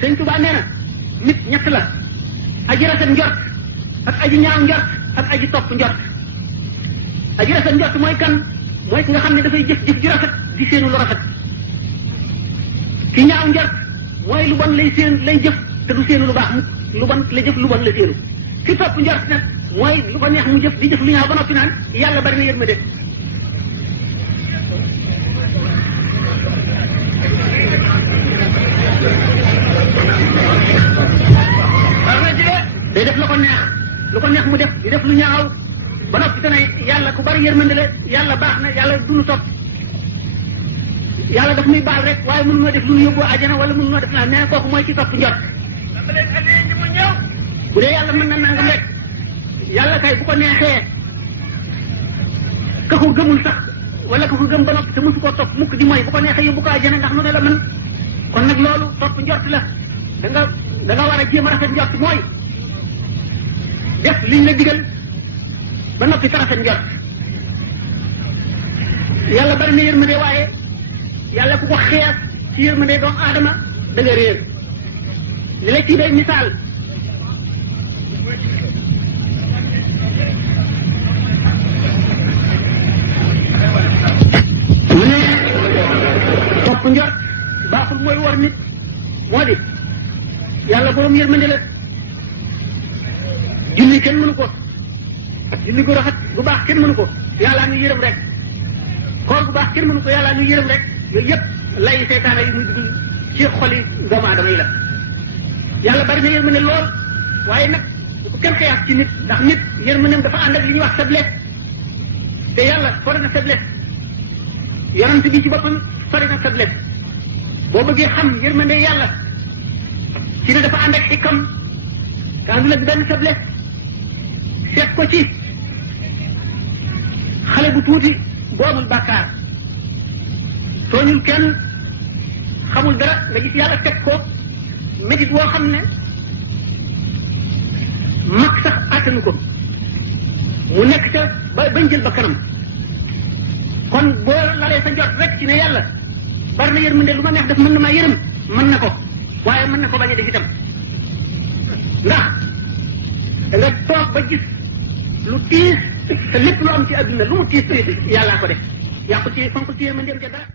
sëñ Tuubaa nee na nit ñett la aji rafet njort ak aji ñaaw njort ak aji topp njort aji rafet njort mooy kan mooy ki nga xam ne dafay jëf jëf ju rafet di séenu lu rafet ki ñaaw njort mooy lu bon lay jëf te du séenu lu baax lu bon la jëf lu bon la séenu ki topp njort nag mooy lu ko neex mu jëf di jëf lu ñaaw ba noppi naan yàlla bari na yërmande day def lu ko neex mu def di def lu ñaaw ba noppi te ne yàlla ku bari yërmande la yàlla baax na yàlla du nu topp yàlla daf muy baal rek waaye mënu noo def lu nu yóbbu àjjana wala mënu noo def naa nee na kooku mooy ci topp njort bu dee yàlla mën na nangam rek yàlla kay bu ko neexee ka ko gëmul sax wala ka ko gëm ba noppi te mësu koo topp mukk di mooy bu ko neexee yóbbu ko àjjana ndax nu ne la mën kon nag loolu topp njort la da nga war a jéem a rafet njort mooy def liñ la digal ba noppi sa rafet njort yàlla bari na yërmande waaye yàlla ku ko xees ci yërmande doomu aadama da nga réer li la ci day misaal mu ne topp njort baaxul mooy war nit moo di yàlla borom yërmande la julli kenn mënu ko julli gu rafet gu baax kenn mënu ko yàllaa ñu yërëm rek koor gu baax kenn mënu ko yàllaa ñu yërëm rek yooyu yëpp lay seytaane yi muy dugg ci xoli doomu aadama yi la yàlla bari na yërmande lool waaye nag bu ko kenn xeex ci nit ndax nit yërmandeem dafa ànd ak li ñuy wax faiblesse te yàlla sori na faiblesse yonent bi ci boppam sori na faiblesse boo bëggee xam yërmande yàlla ci ne dafa ànd ak xikam te àndul ak benn faiblesse seet ko ci xale bu tuuti boomul bàkkaar tooñul kenn xamul dara nga gis yàlla teg ko métit woo xam ne mag sax àttanu ko mu nekk ca bañ jël ba kanam kon boo lalee sa njort rek ci ne yàlla bari na yërmande lu ma neex def mën na maa yërëm mën na ko waaye mën na ko bañ a def itam ndax da nga toog ba gis lu tiis te lépp lu am ci àdduna lu mu tiis tiis yàllaa ko def yàqu ci fonk ci yërmandeem ca dara